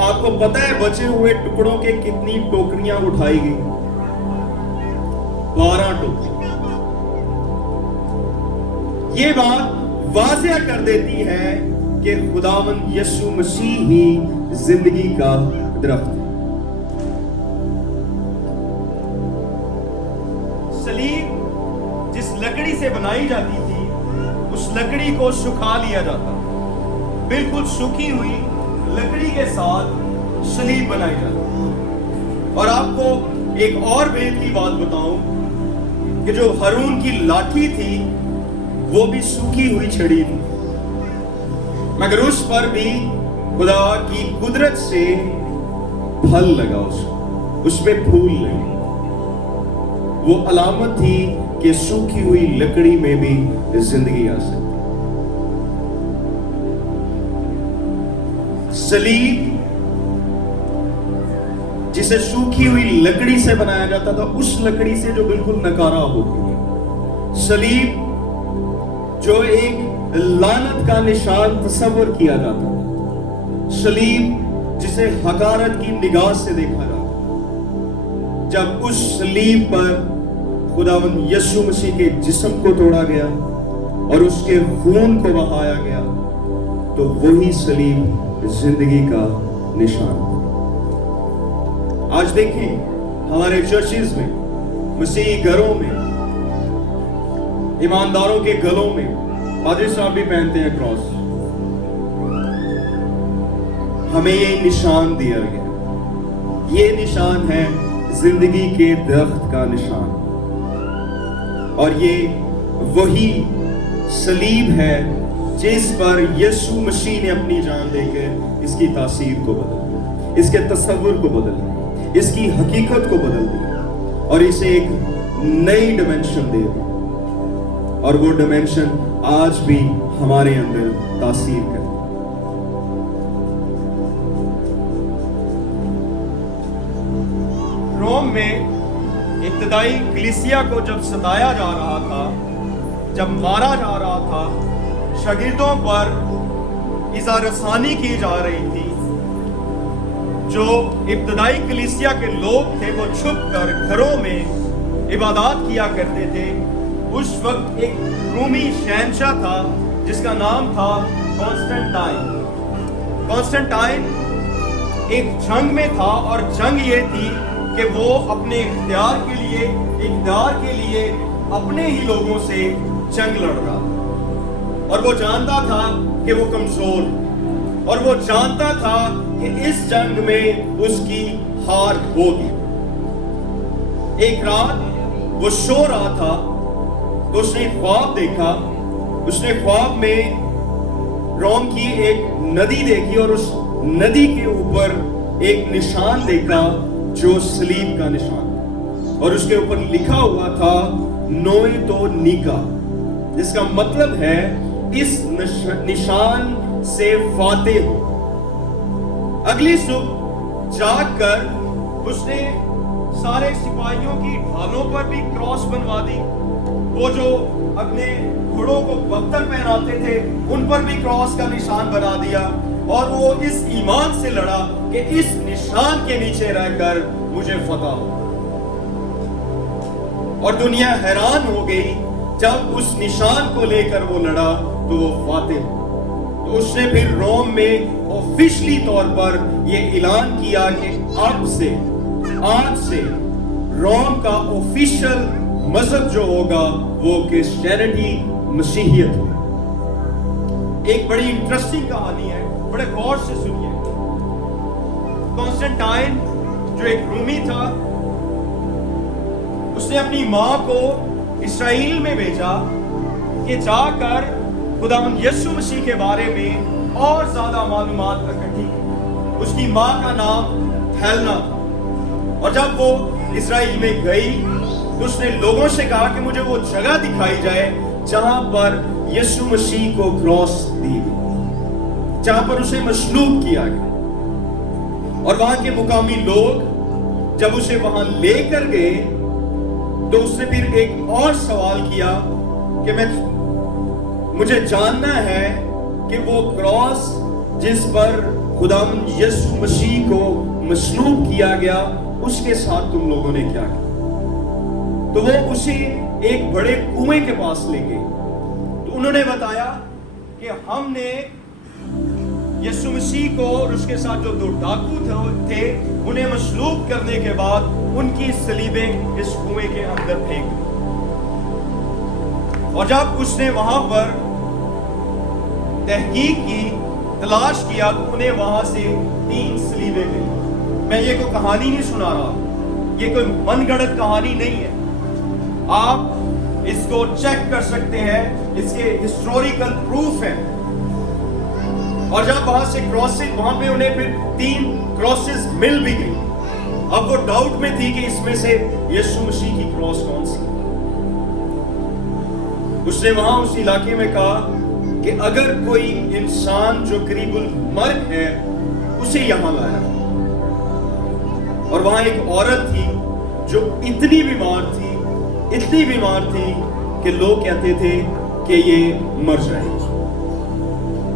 आपको पता है बचे हुए टुकड़ों के कितनी टोकरियां उठाई गई? 12 टोकरियां। ये बात वाज़ेह कर देती है कि खुदावंद यीशु मसीह ही जिंदगी का दरख्त है। सलीब जिस लकड़ी से बनाई जाती थी, उस लकड़ी को सुखा लिया जाता, बिल्कुल सूखी हुई लकड़ी के साथ सलीब बनाई जाती। और आपको एक और भेद की बात बताऊं कि जो हारून की लाठी थी वो भी सूखी हुई छड़ी थी, मगर उस पर भी खुदा की कुदरत से फल लगा, उसमें फूल लगे। वो अलामत थी कि सूखी हुई लकड़ी में भी जिंदगी आ सकती। सलीब जिसे सूखी हुई लकड़ी से बनाया जाता था, उस लकड़ी से जो बिल्कुल नकारा होती है। सलीब जो एक लानत का निशान तस्वर किया जाता था, सलीब जिसे हकारत की निगाह से देखा जाता। जब उस सलीब पर खुदावंद यीशु मसीह के जिस्म को तोड़ा गया और उसके खून को बहाया गया, तो वही सलीब जिंदगी का निशान। आज देखें हमारे चर्चेस में, मसीही घरों में, ईमानदारों के गलों में पादरी साहब भी पहनते हैं क्रॉस। हमें ये निशान दिया गया, ये निशान है जिंदगी के दरख्त का निशान, और ये वही सलीब है जिस पर यीशु मसीह ने अपनी जान देकर इसकी तासीर को बदल दिया, इसके तस्वुर को बदल दिया, इसकी हकीकत को बदल दिया, और इसे एक नई डिमेंशन दे दी। और वो डिमेंशन आज भी हमारे अंदर तासीर करती है। रोम में इब्तदाई कलीसिया को जब सताया जा रहा था, जब मारा जा रहा था, शागिर्दों पर इज़ारसानी की जा रही थी, जो इब्तदाई कलीसिया के लोग थे वो छुप कर घरों में इबादत किया करते थे। उस वक्त एक रूमी शहंशाह था जिसका नाम था कॉन्स्टेंटाइन एक जंग में था, और जंग ये थी कि वो अपने इख्तियार के लिए अपने ही लोगों से जंग लड़ रहा, और वो जानता था कि वो कमजोर, और वो जानता था कि इस जंग में उसकी हार होगी। एक रात वो सो रहा था तो उसने ख्वाब देखा। उसने ख्वाब में रोम की एक नदी देखी और उस नदी के ऊपर एक निशान देखा जो सलीब का निशान था, और उसके ऊपर लिखा हुआ था नोए तो निका, जिसका मतलब है इस निशान से फातेह हो। अगली सुबह जागकर उसने सारे सिपाहियों की ढालों पर भी क्रॉस बनवा दी। वो जो अपने घोड़ों को बख्तर पहनाते थे उन पर भी क्रॉस का निशान बना दिया, और वो इस ईमान से लड़ा कि इस निशान के नीचे रहकर मुझे फतह हो। और दुनिया हैरान हो गई जब उस निशान को लेकर वो लड़ा तो वो फातेह हो। तो उसने फिर रोम में ऑफिशियली तौर पर ये ऐलान किया कि आज से रोम का ऑफिशियल मजहब जो होगा वो क्रिश्चियनिटी, मसीहियत होगा। एक बड़ी इंटरेस्टिंग कहानी है, बड़े गौर से सुनिए। कॉन्स्टेंटाइन जो एक रूमी था, उसने अपनी मां को इस्राएल में भेजा कि जाकर खुदावंद यीशु मसीह के बारे में और ज्यादा मालूमात इकट्ठी की। उसकी मां का नाम हेलना था, और जब वो इस्राएल में गई तो उसने लोगों से कहा कि मुझे वो जगह दिखाई जाए जहां पर यीशु मसीह को क्रॉस दी गई, जहां पर उसे मसलूब किया गया। और वहां के मुकामी लोग जब उसे वहां लेकर गए तो उसने फिर एक और सवाल किया कि मुझे जानना है कि वो क्रॉस जिस पर खुदावंद यीशु मसीह को मसलूब किया गया उसके साथ तुम लोगों ने क्या किया। तो वो उसे एक बड़े कुएं के पास ले गए। तो उन्होंने बताया कि हमने यीशु मसीह को और उसके साथ जो 2 डाकू थे उन्हें मसलूब करने के बाद उनकी सलीबें इस कुएं के अंदर फेंक दी। और जब उसने वहां पर तहकीक की, तलाश किया, तो उन्हें वहां से 3 सलीबें मिली। मैं ये कोई कहानी नहीं सुना रहा, ये कोई मनगढ़ंत कहानी नहीं है। आप इसको चेक कर सकते हैं, इसके हिस्टोरिकल प्रूफ है। और जब वहां से क्रॉसेस, वहां पे उन्हें फिर 3 क्रॉसेस मिल भी गई। अब वो डाउट में थी कि इसमें से यीशु मसीह की क्रॉस कौन सी। उसने वहां उस इलाके में कहा कि अगर कोई इंसान जो करीबुल मर्द है उसे यहां लाया। और वहां एक औरत थी जो इतनी बीमार थी कि लोग कहते थे कि ये मर जाएगी।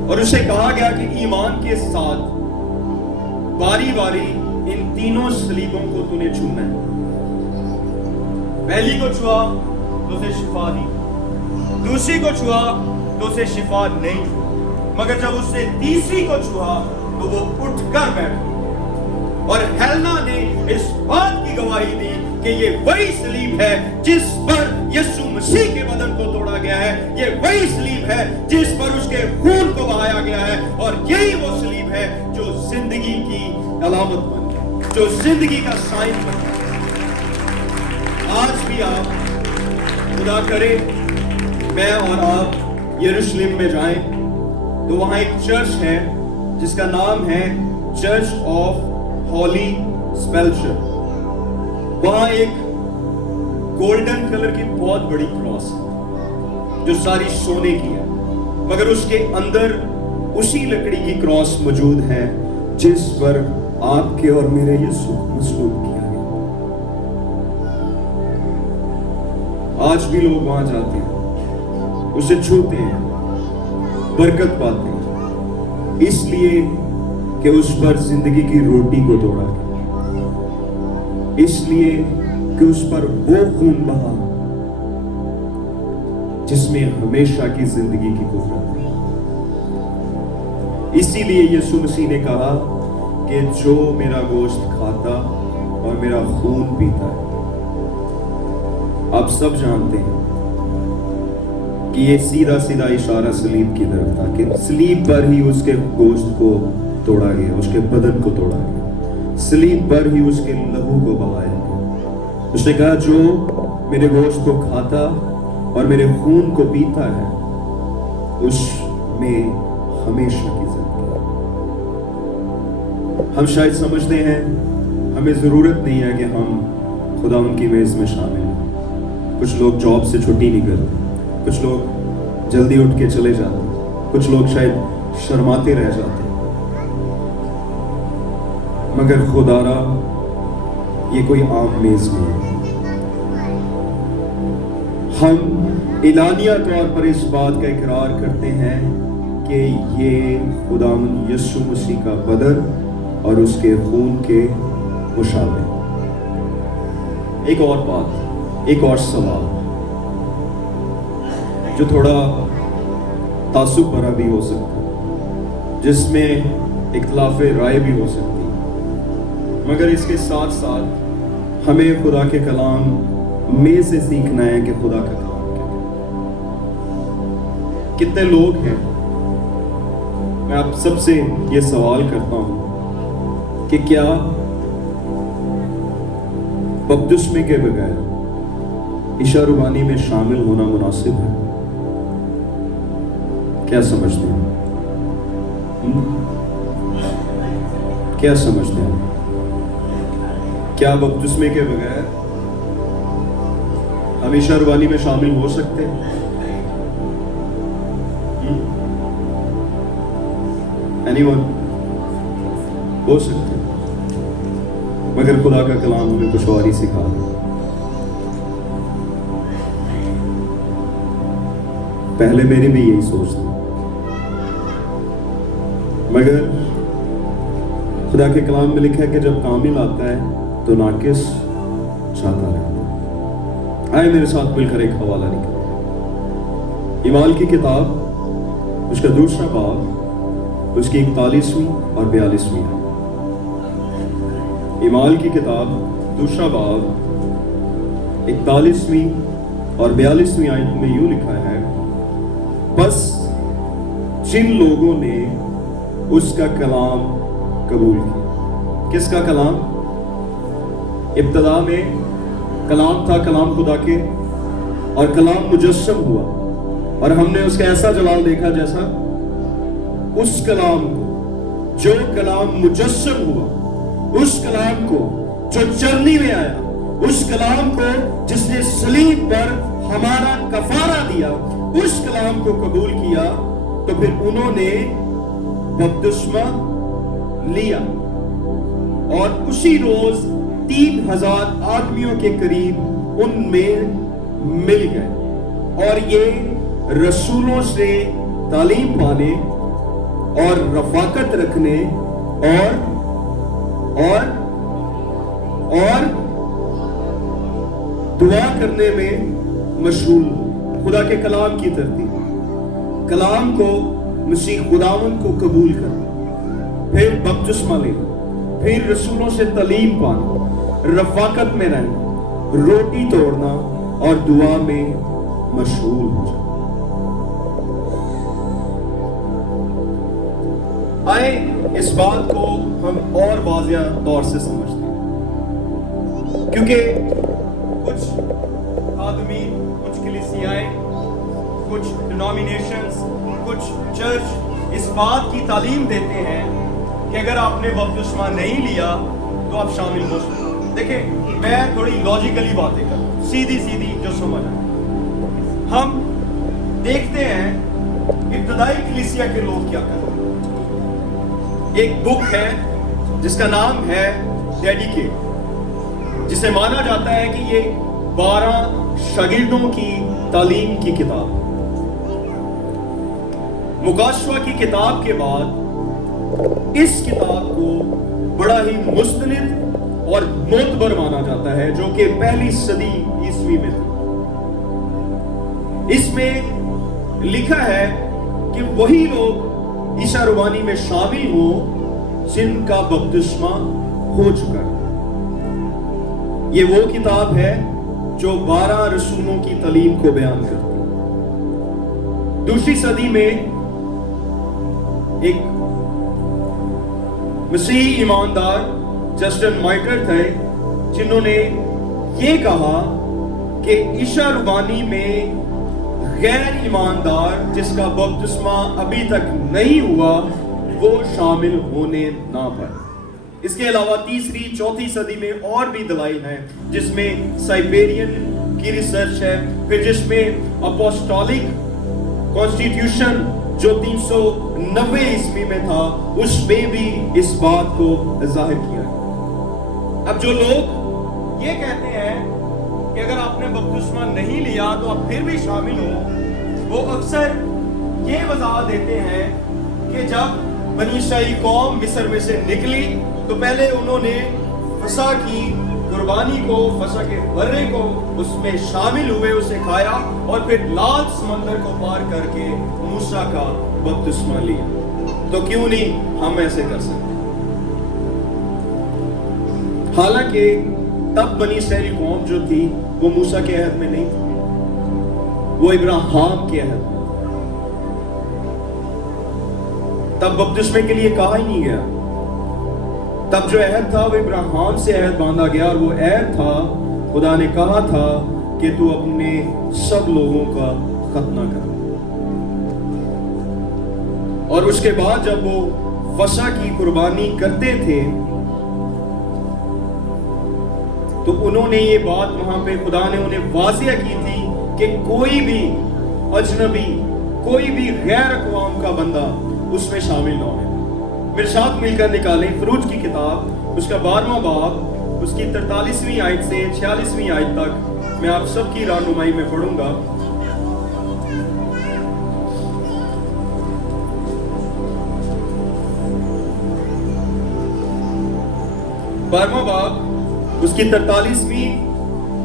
और उसे कहा गया कि ईमान के साथ बारी बारी इन 3 सलीबों को तूने छूना है। पहली को छुआ तो उसे शिफा दी, दूसरी को छुआ तो उसे शिफा नहीं, मगर जब उसने तीसरी को छुआ तो वो उठकर बैठ। और हेलना ने इस बात की गवाही दी कि ये वही सलीब है जिस पर यीशु मसीह के बदन को तोड़ा गया है, ये वही सलीब है जिस पर उसके खून को बहाया गया है, और यही वो सलीब है जो जिंदगी की अलामत बन गया, जो जिंदगी का साइन बन गया। आज भी आप खुदा करे मैं और आप यरूशलेम में जाएं तो वहां एक चर्च है जिसका नाम है चर्च ऑफ हॉली स्पेल्चर। वहां एक गोल्डन कलर की बहुत बड़ी क्रॉस है जो सारी सोने की है, मगर उसके अंदर उसी लकड़ी की क्रॉस मौजूद है जिस पर आपके और मेरे यीशु मसलूब किया गया। आज भी लोग वहां जाते हैं, उसे छूते हैं, बरकत पाते हैं, इसलिए कि उस पर जिंदगी की रोटी को तोड़ा गया, इसलिए कि उस पर वो खून बहा जिसमें हमेशा की जिंदगी की कुदरत है। इसीलिए यीशु मसीह ने कहा कि जो मेरा गोश्त खाता और मेरा खून पीता है, आप सब जानते हैं कि ये सीधा सीधा इशारा सलीब की तरफ था कि सलीब पर ही उसके गोश्त को तोड़ा गया, उसके बदन को तोड़ा गया। सलीब पर ही उसके लहू को बहाया गया। उसने कहा, जो मेरे गोश्त को खाता और मेरे खून को पीता है उसमें हमेशा की जिंदगी। हम शायद समझते हैं हमें जरूरत नहीं है कि हम खुदा उनकी मेज में शामिल हैं। कुछ लोग जॉब से छुट्टी नहीं करते, कुछ लोग जल्दी उठ के चले जाते, कुछ लोग शायद शर्माते रह जाते, मगर खुदारा ये कोई आम मेज नहीं है। हम इलानिया तौर पर इस बात का इकरार करते हैं कि ये खुदावंद यीशु मसीह का बदन और उसके खून के मुशाबे। एक और बात, एक और सवाल जो थोड़ा तासुब भरा भी हो सकता है, जिसमें इख्तिलाफ़े राय भी हो सकती है, मगर इसके साथ साथ हमें खुदा के कलाम में से सीखना है कि खुदा का कलाम क्या है। कितने लोग हैं, मैं आप सबसे ये सवाल करता हूं कि क्या बपतिस्मे के बगैर इशा रुबानी में शामिल होना मुनासिब है? क्या समझते हैं? क्या समझते हैं? क्या बपतिस्मे के बगैर हम इशा रुबानी में शामिल हो सकते हैं? एनीवन? हो सकते हैं, मगर खुदा का कलाम हमें कुछ और ही सिखा रहा है। पहले मेरी भी यही सोच थी, मगर खुदा के कलाम में लिखा है कि जब कामिल आता है तो नाकिस चाहता रहता है। आए मेरे साथ मिलकर एक हवाला निकल, इमाल की किताब उसका दूसरा बाब उसकी 41वीं और 42वीं है। इमाल की किताब दूसरा बाब 41वीं और 42वीं आयत में यूं लिखा है, बस जिन लोगों ने उसका कलाम कबूल किया। किसका कलाम? इब्तदा में कलाम था, कलाम खुदा के, और कलाम मुजस्सम हुआ और हमने उसका ऐसा जलाल देखा जैसा उस कलाम को, जो कलाम मुजस्सम हुआ, उस कलाम को जो चरनी में आया, उस कलाम को जिसने सलीब पर हमारा कफारा दिया, उस कलाम को कबूल किया, तो फिर उन्होंने बपतिस्मा लिया और उसी रोज 3000 आदमियों के करीब उनमें मिल गए और ये रसूलों से तालीम पाने और रफाकत रखने और दुआ करने में मशगूल। खुदा के कलाम की तरतीब, कलाम को मसीह खुदावंद को कबूल करना, फिर बपतिस्मा लेना, फिर रसूलों से तालीम पाना, रफाकत में रहना, रोटी तोड़ना और दुआ में मशगूल हो जाना। आए इस बात को हम और वाज़िया तौर से समझते हैं, क्योंकि कुछ आदमी, कुछ कलीसियाएं, कुछ डिनोमिनेशंस, कुछ चर्च इस बात की तालीम देते हैं कि अगर आपने बपतिस्मा नहीं लिया तो आप शामिल हो सकते हैं। देखिए, मैं थोड़ी लॉजिकली बातें कर, सीधी सीधी जो समझ आए। हम देखते हैं इब्तदाई कलीसिया के लोग क्या करते हैं। एक बुक है जिसका नाम है डेडिकेट, जिसे माना जाता है कि ये 12 शागिर्दों की तालीम की किताब। मुकाशवा की किताब के बाद इस किताब को बड़ा ही मुस्तनिद और मोतबर माना जाता है, जो कि पहली सदी ईस्वी में थी। इसमें लिखा है कि वही लोग ईशा रुबानी में शामिल हो जिनका बपतिस्मा हो चुका है। ये वो किताब है जो 12 रसूलों की तालीम को बयान करती है। दूसरी सदी में एक मसीही ईमानदार जस्टिन माइटर थे जिन्होंने ये कहा कि ईशा रुबानी में गैर ईमानदार जिसका बपतिस्मा अभी तक नहीं हुआ वो शामिल होने ना पाए। इसके अलावा तीसरी चौथी सदी में और भी दलाइल हैं, जिसमें साइबेरियन की रिसर्च है, फिर जिसमें अपोस्टोलिक कॉन्स्टिट्यूशन जो 390 ईस्वी में था उसमें भी इस बात को जाहिर किया। अब जो लोग ये कहते हैं कि अगर आपने बपतिस्मा नहीं लिया तो आप फिर भी शामिल हो, वो अक्सर ये वजह देते हैं कि जब बनी इस्राएली कौम मिस्र में से निकली तो पहले उन्होंने फसा की कुर्बानी को, फसा के बर्रे को उसमें शामिल हुए, उसे खाया और फिर लाल समंदर को पार करके मूसा का बपतिस्मा लिया। तो क्यों नहीं हम ऐसे कर सकते? हालांकि तब बनी इस्राएली कौम जो थी वो मूसा के अहद में नहीं थी, वो इब्राहिम के अहद में। तब बपतिस्मे के लिए कहा ही नहीं गया। तब जो अहद था वो इब्राहिम से अहद बांधा गया और वो अहद था, खुदा ने कहा था कि तू अपने सब लोगों का खतना कर। और उसके बाद जब वो फसा की कुर्बानी करते थे तो उन्होंने ये बात वहां पे खुदा ने उन्हें वाज़िया की थी कि कोई भी अजनबी, कोई भी गैर अक़वाम का बंदा उसमें शामिल ना हो। मेरे साथ मिलकर निकालें ख़ुरूज की किताब, उसका 12वां बाब, उसकी 43वीं आयत से 46वीं आयत तक मैं आप सबकी रहनुमाई में पढ़ूंगा। बारहवां बाब उसकी 43वीं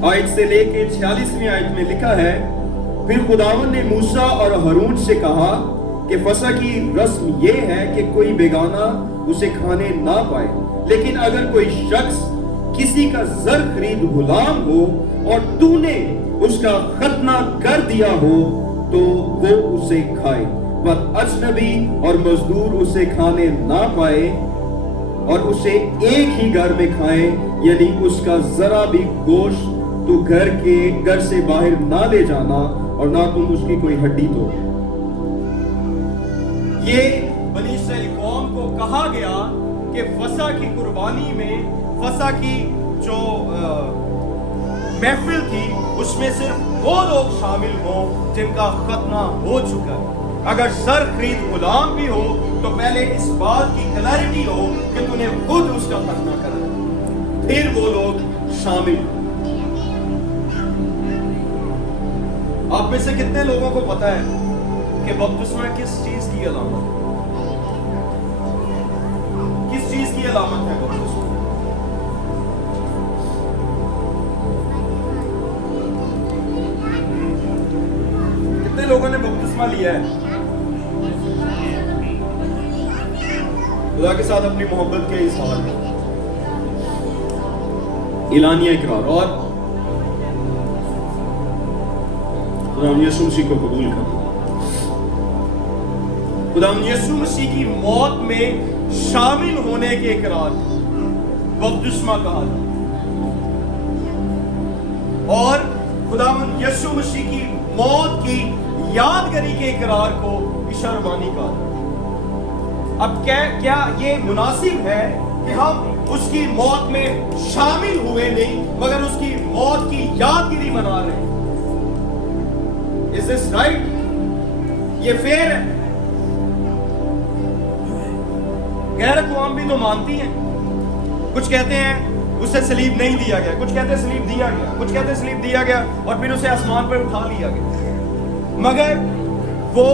आयत से लेके 46वीं आयत में लिखा है, फिर खुदावंद ने मूसा और हारून से कहा कि फसह की रस्म ये है कि कोई बेगाना उसे खाने ना पाए, लेकिन अगर कोई शख्स किसी का जर खरीद गुलाम हो और तूने उसका खतना कर दिया हो तो वो उसे खाए, पर अजनबी और मजदूर उसे खाने ना पाए और उसे एक ही घर में खाए, यानी उसका जरा भी गोश्त तू घर से बाहर ना ले जाना और ना तुम उसकी कोई हड्डी तोड़। ये बनी इस्राएल कौम को कहा गया कि फसह की कुर्बानी में, फसह की जो महफिल थी उसमें सिर्फ वो लोग शामिल हों जिनका खतना हो चुका है। अगर सर खरीद गुलाम भी हो तो पहले इस बात की क्लैरिटी हो कि तूने खुद उसका खतना करा, फिर वो लोग शामिल हो। आप में से कितने लोगों को पता है कि बपतिस्मा किस चीज की अलामत है? किस चीज की अलामत है बपतिस्मा? कितने लोगों ने बपतिस्मा लिया है? खुदा के साथ अपनी मोहब्बत के इजहार में इलानिया इकरार और खुदा यीशु मसीह को कबूल कर। खुदा यीशु मसीह की मौत में शामिल होने के इकरार बपतिस्मा कहा जाता और खुदावंद यीशु मसीह की मौत की यादगारी के इकरार को ईशा रुबानी कहा जाता। अब क्या ये मुनासिब है कि हम उसकी मौत में शामिल हुए नहीं मगर उसकी मौत की यादगिरी मना रहे हैं? Is this right? ये फेयर है? गैर अक़वाम भी तो मानती हैं। कुछ कहते हैं उसे सलीब नहीं दिया गया, कुछ कहते हैं सलीब दिया गया, कुछ कहते हैं सलीब दिया गया और फिर उसे आसमान पर उठा लिया गया, मगर वो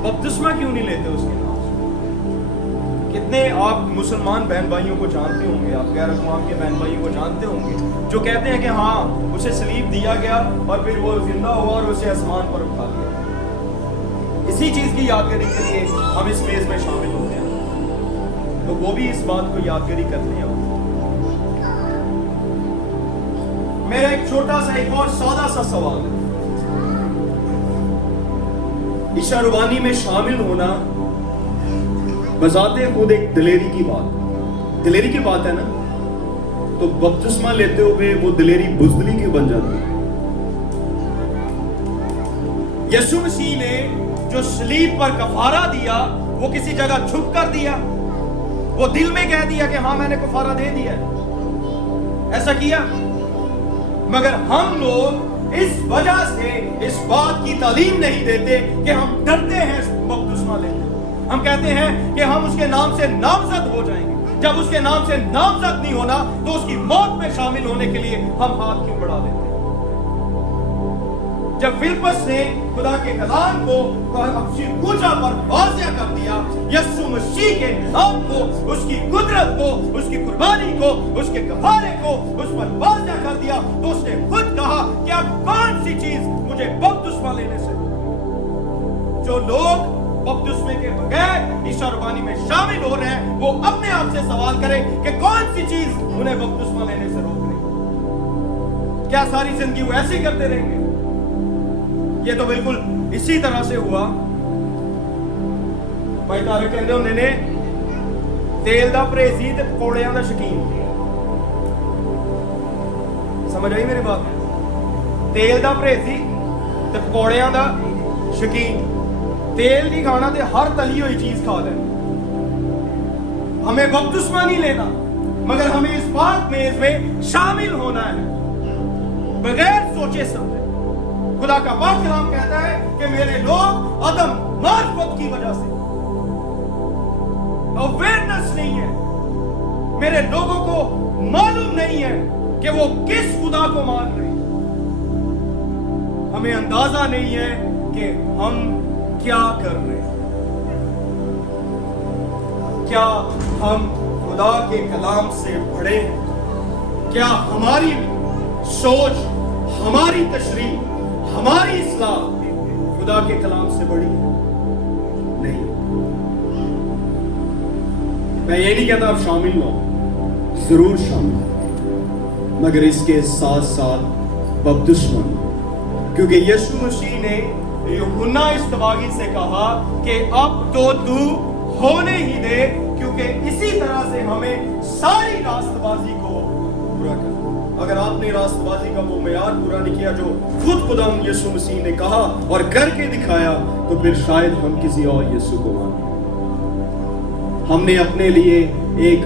बपतिस्मा क्यों नहीं लेते उसके नाम? कितने आप मुसलमान बहन भाइयों को जानते होंगे, आप गैर अक़वाम के बहन भाइयों को जानते होंगे जो कहते हैं कि हाँ उसे सलीब दिया गया और फिर वो जिंदा हुआ और उसे आसमान पर उठा लिया। इसी चीज की यादगारी के लिए हम इस मेज में शामिल होते हैं, तो वो भी इस बात को यादगारी करते हैं। मेरा एक छोटा सा एक और सादा सा सवाल है, ईशा रुबानी में शामिल होना बजाते खुद एक दिलेरी की बात, دلیری کی بات ہے نا, تو بپتسمہ لیتے ہوئے وہ دلیری بزدلی کیوں بن جاتی ہے؟ یسوع مسیح نے جو صلیب پر کفارہ دیا وہ کسی جگہ چھپ کر دیا, وہ دل میں کہہ دیا کہ ہاں میں نے کفارہ دے دیا ہے, ایسا کیا؟ مگر ہم لوگ اس وجہ سے اس بات کی تعلیم نہیں دیتے کہ ہم ڈرتے ہیں بپتسمہ لینے. ہم کہتے ہیں کہ ہم اس کے نام سے نامزد ہو جائیں گے. جب اس کے نام سے نامزد نہیں ہونا تو اس کی موت میں شامل ہونے کے لیے ہم ہاتھ کیوں بڑھا دیتے ہیں؟ جب فلپس نے خدا کے کلام کو اپنی کوچہ پر واضح کر دیا, یسوع مسیح کے نام کو, اس کی قدرت کو, اس کی قربانی کو, اس کے کفارے کو اس پر واضح کر دیا, تو اس نے خود کہا کہ اب کون سی چیز مجھے بپتسمہ لینے سے روکے؟ جو لوگ بپتسمے کے بغیر عیسیٰ روحانی میں شامل ہو رہے ہیں وہ اپنے آپ سے سوال کریں کہ کون سی چیز انہیں بپتسمہ لینے سے روک رہی؟ کیا ساری زندگی وہ ایسے کرتے رہیں گے؟ یہ تو بالکل اسی طرح سے ہوا. بھائی تارے کہندے ہوندے نے تیل دا پریزی تے پکوڑیاں دا شکین. سمجھ آئی میری بات؟ تیل دا پریزی تے پکوڑیاں دا شکین. تیل نہیں کھانا تے ہر تلی ہوئی چیز کھا لیں. ہمیں بپتسمہ نہیں لینا مگر ہمیں اس بات میں اس میں شامل ہونا ہے بغیر سوچے سمجھے. خدا کا پاک کلام کہتا ہے کہ میرے لوگ عدم معرفت کی وجہ سے, اویئرنس نہیں ہے, میرے لوگوں کو معلوم نہیں ہے کہ وہ کس خدا کو مان رہے ہیں. ہمیں اندازہ نہیں ہے کہ ہم کیا کر رہے ہیں. کیا ہم خدا کے کلام سے بڑے ہیں؟ کیا ہماری سوچ, ہماری تشریح, ہماری اصلاح خدا کے کلام سے بڑی ہے؟ نہیں. میں یہ نہیں کہتا آپ شامل ہو, ضرور شامل, مگر اس کے ساتھ ساتھ بپتسمہ, کیونکہ یسوع مسیح نے یوحنا استباغی سے کہا کہ اب تو ہونے ہی دے, کیونکہ اسی طرح سے ہمیں ساری راست بازی کو پورا کرنا. اگر آپ نے راست بازی کا وہ معیار پورا نہیں کیا جو خود خدا یسوع مسیح نے کہا اور کر کے دکھایا, تو پھر شاید ہم کسی اور یسوع کو مانیں. ہم نے اپنے لیے ایک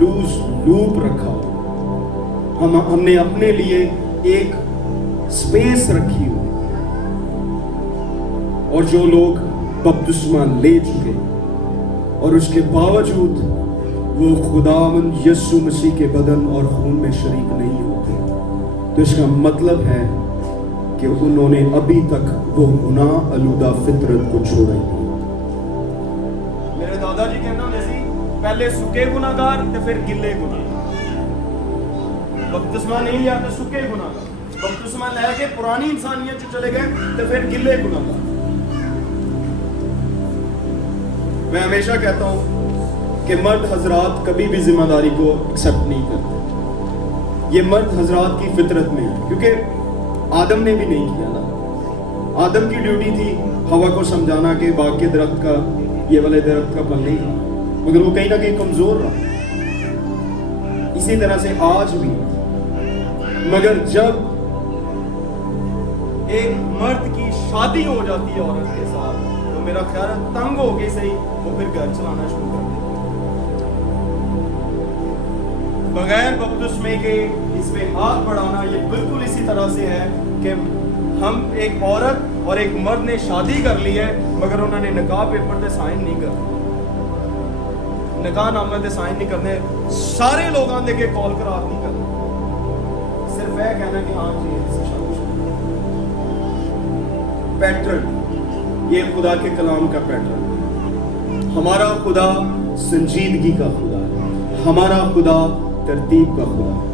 لوز لوپ رکھا, ہم نے اپنے لیے ایک سپیس رکھی ہوئی, اور جو لوگ بپتسمہ لے چکے اور اس کے باوجود وہ خداوند یسوع مسیح کے بدن اور خون میں شریک نہیں ہوتے, تو اس کا مطلب ہے کہ انہوں نے ابھی تک وہ گناہ آلودہ فطرت کو چھوڑا ہی نہیں. میرے دادا جی کہنا ہونے سی پہلے سکے گناہگار تے پھر گلے گناہگار. بپتسمہ نہیں لیا تو سکے گناہگار, بپتسمہ لے کے پرانی انسانیت سے چلے گئے تو پھر گلے گناہگار. میں ہمیشہ کہتا ہوں کہ مرد حضرات کبھی بھی ذمہ داری کو ایکسپٹ نہیں کرتے. یہ مرد حضرات کی فطرت میں ہے, کیونکہ آدم نے بھی نہیں کیا نا. آدم کی ڈیوٹی تھی ہوا کو سمجھانا کہ باغ کے درخت کا, یہ والے درخت کا پھل نہیں کھانا, مگر وہ کہیں نہ کہیں کمزور رہا. اسی طرح سے آج بھی, مگر جب ایک مرد کی شادی ہو جاتی ہے عورت کے ساتھ, تو میرا خیال ہے تنگ ہو گئی صحیح, وہ پھر گھر چلانا شروع کر دیا بغیر بپتسمے کے. اس پہ ہاتھ بڑھانا یہ بالکل اسی طرح سے ہے کہ ہم ایک عورت اور ایک مرد نے شادی کر لی ہے مگر انہوں نے نکاح پیپر پہ سائن نہیں کرنا, نکاح نامہ پہ سائن نہیں کرنے, سارے لوگ آندے کے کال کرا نہیں کرنا, صرف یہ کہنا کہ ہاں جی اس سے شادی شروع. پیٹرن, یہ خدا کے کلام کا پیٹرن. ہمارا خدا سنجیدگی کا خدا ہے, ہمارا خدا ترتیب کا خدا ہے.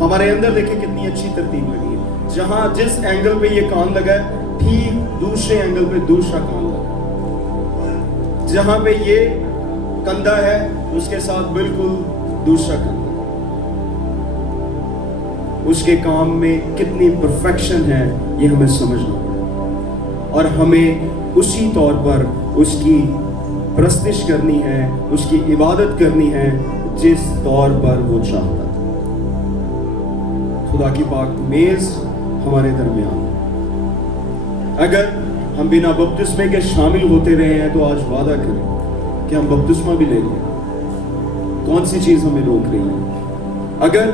ہمارے اندر دیکھیں کتنی اچھی ترتیب لگی ہے, جہاں جس اینگل پہ یہ کان لگا ہے ٹھیک دوسرے اینگل پہ دوسرا کان لگا ہے, جہاں پہ یہ کندھا ہے اس کے ساتھ بالکل دوسرا کندھا. اس کے کام میں کتنی پرفیکشن ہے یہ ہمیں سمجھنا ہے, اور ہمیں اسی طور پر اس کی پرستش کرنی ہے, اس کی عبادت کرنی ہے जिस तौर पर वो चाहता था। खुदा की पाक मेज हमारे दरमियान है। अगर हम बिना बपतिस्मे के शामिल होते रहे हैं तो आज वादा करें कि हम बपतिस्मा भी लेंगे। कौन सी चीज हमें रोक रही है? अगर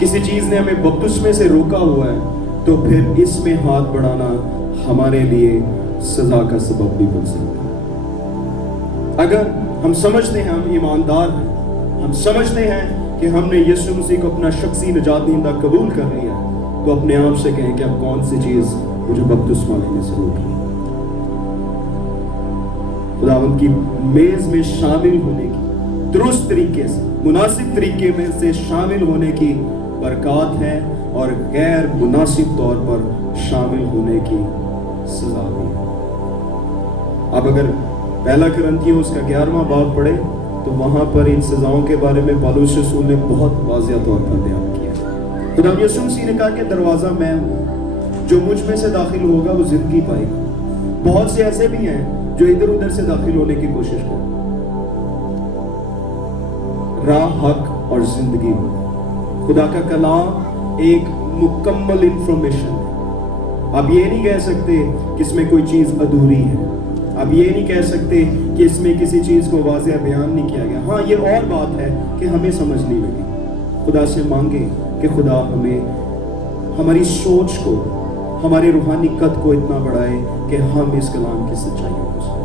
किसी चीज ने हमें बपतिस्मे से रोका हुआ है तो फिर इसमें हाथ बढ़ाना हमारे लिए सजा का सबब भी बन सकता है। अगर हम समझते हैं हम ईमानदार हैं, हम समझते हैं कि हमने यीशु मसीह को अपना शख्सी निजात दहिंदा कबूल कर लिया, तो अपने आप से कहें कि अब कौन सी चीज मुझे बपतिस्मा लेने से रोक रही है। खुदावंद की मेज में शामिल होने की दुरुस्त तरीके से, मुनासिब तरीके में से शामिल होने की बरकत है और गैर मुनासिब तौर पर शामिल होने की सजा भी है। अब अगर पहला कुरिन्थियों उसका 11वां बाब पढ़े तो वहां पर इन सजाओं के बारे में पौलुस रसूल ने बहुत वाज़िया तौर पर बयान किया। खुदा यीशु मसीह ने कहा कि दरवाजा मैं हूं, जो मुझ में से दाखिल होगा वो जिंदगी पाएगा। बहुत से ऐसे भी हैं जो इधर उधर से दाखिल होने की कोशिश करते। राह, हक और जिंदगी हो। खुदा का कलाम एक मुकम्मल इंफॉर्मेशन है। आप ये नहीं कह सकते कि इसमें कोई चीज अधूरी है। आप ये नहीं कह सकते कि इसमें किसी चीज को वाज़िया बयान नहीं किया गया। हाँ, ये और बात है कि हमें समझ नहीं लगी। खुदा से मांगे कि खुदा हमें हमारी सोच को, हमारे रूहानी कद को इतना बढ़ाए कि हम इस कलाम की सच्चाइयों को